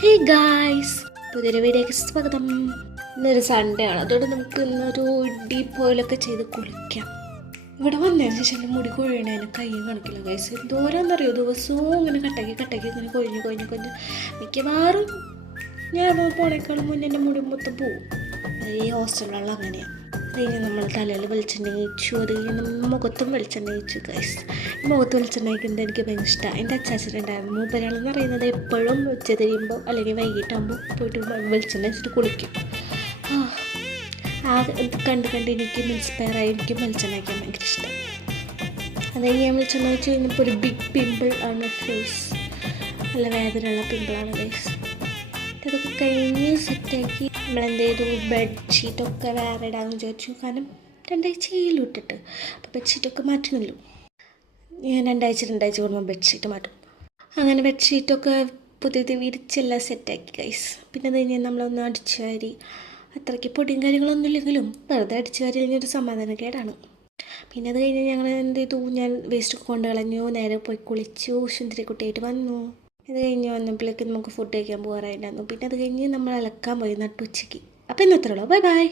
Hey guys, പുതിയൊരു വീഡിയോയ്ക്ക് സ്വാഗതം. ഇന്നൊരു സൺഡേ ആണ്, അതുകൊണ്ട് നമുക്ക് ഇന്നൊരു ഡീപ്പ് ഓയിലൊക്കെ ചെയ്ത് കുളിക്കാം. ഇവിടെ വന്നതിന് ശേഷം എൻ്റെ മുടി കൊഴിയണേനെ കയ്യും കണക്കില്ല ഗൈസ്. എന്തോരാന്നറിയോ, ദിവസവും ഇങ്ങനെ കട്ടക്കി ഇങ്ങനെ കൊഴിഞ്ഞ് മിക്കവാറും ഞാൻ പോണേക്കാളും മുന്നേ എൻ്റെ മുടി മൊത്തം പോവും. ഈ ഹോസ്റ്റലിലുള്ള അങ്ങനെയാണ്. അത് കഴിഞ്ഞ് നമ്മൾ തലയിൽ വെളിച്ചെണ്ണ ഒഴിച്ചു, അത് കഴിഞ്ഞ് മുഖത്തും വെളിച്ചെണ്ണ ഒഴിച്ചു ഗൈസ്. മുഖത്ത് വെളിച്ചെണ്ണ ഒഴിക്കുന്നത് എനിക്ക് ഭയങ്കര ഇഷ്ടമാണ്. എൻ്റെ അച്ചാച്ചനുണ്ടായിരുന്നു, മൂപ്പരാളെന്ന് പറയുന്നത് എപ്പോഴും ഉച്ച തിരിയുമ്പോൾ അല്ലെങ്കിൽ വൈകിട്ടാകുമ്പോൾ പോയിട്ട് വെളിച്ചെണ്ണ വെച്ചിട്ട് കുളിക്കും. കണ്ട് എനിക്ക് ഇൻസ്പയർ ആയി, എനിക്ക് വെളിച്ചെണ്ണ വയ്ക്കാൻ ഭയങ്കര ഇഷ്ടം. അത് കഴിഞ്ഞ് ഞാൻ വെളിച്ചെണ്ണ വെച്ച് കഴിഞ്ഞപ്പോൾ ഒരു ബിഗ് പിമ്പിൾ ആണ് ഫേസ്, നല്ല വേദനയുള്ള പിമ്പിളാണ് ഗൈസ്. ഇതൊക്കെ കഴിഞ്ഞ് സെറ്റാക്കി നമ്മളെന്ത് ചെയ്തു, ബെഡ്ഷീറ്റൊക്കെ വേറെ ഇടാമെന്ന് വിചാരിച്ചു. കാരണം രണ്ടാഴ്ചയിലും ഇട്ടിട്ട് അപ്പോൾ ബെഡ്ഷീറ്റൊക്കെ മാറ്റുമല്ലോ. ഞാൻ രണ്ടാഴ്ച കൂടുമ്പോൾ ബെഡ്ഷീറ്റ് മാറ്റും. അങ്ങനെ ബെഡ്ഷീറ്റൊക്കെ പുതിയത് വിരിച്ചെല്ലാം സെറ്റാക്കി ഗൈസ്. പിന്നെ അത് കഴിഞ്ഞ് നമ്മളൊന്ന് അടിച്ചു വാരി, അത്രയ്ക്ക് പൊടിയും കാര്യങ്ങളൊന്നും ഇല്ലെങ്കിലും വെറുതെ അടിച്ചു വാരി കഴിഞ്ഞൊരു സമാധാനക്കേടാണ്. പിന്നെ അത് കഴിഞ്ഞ് ഞങ്ങൾ എന്ത് ചെയ്തു, ഞാൻ വേസ്റ്റ് കൊണ്ട് കളഞ്ഞു, നേരെ പോയി കുളിച്ചു, സുന്ദരിക്കുട്ടിയായിട്ട് വന്നു. അത് കഴിഞ്ഞ് വന്നപ്പോഴേക്ക് നമുക്ക് ഫുഡ് കഴിക്കാൻ പോകാറായിട്ടുണ്ടായിരുന്നു. പിന്നെ അത് കഴിഞ്ഞ് നമ്മൾ അലക്കാൻ പോയി നട്ടുച്ചയ്ക്ക്. അപ്പോൾ ഇന്നത്രേ ഉള്ളൂ. Bye bye.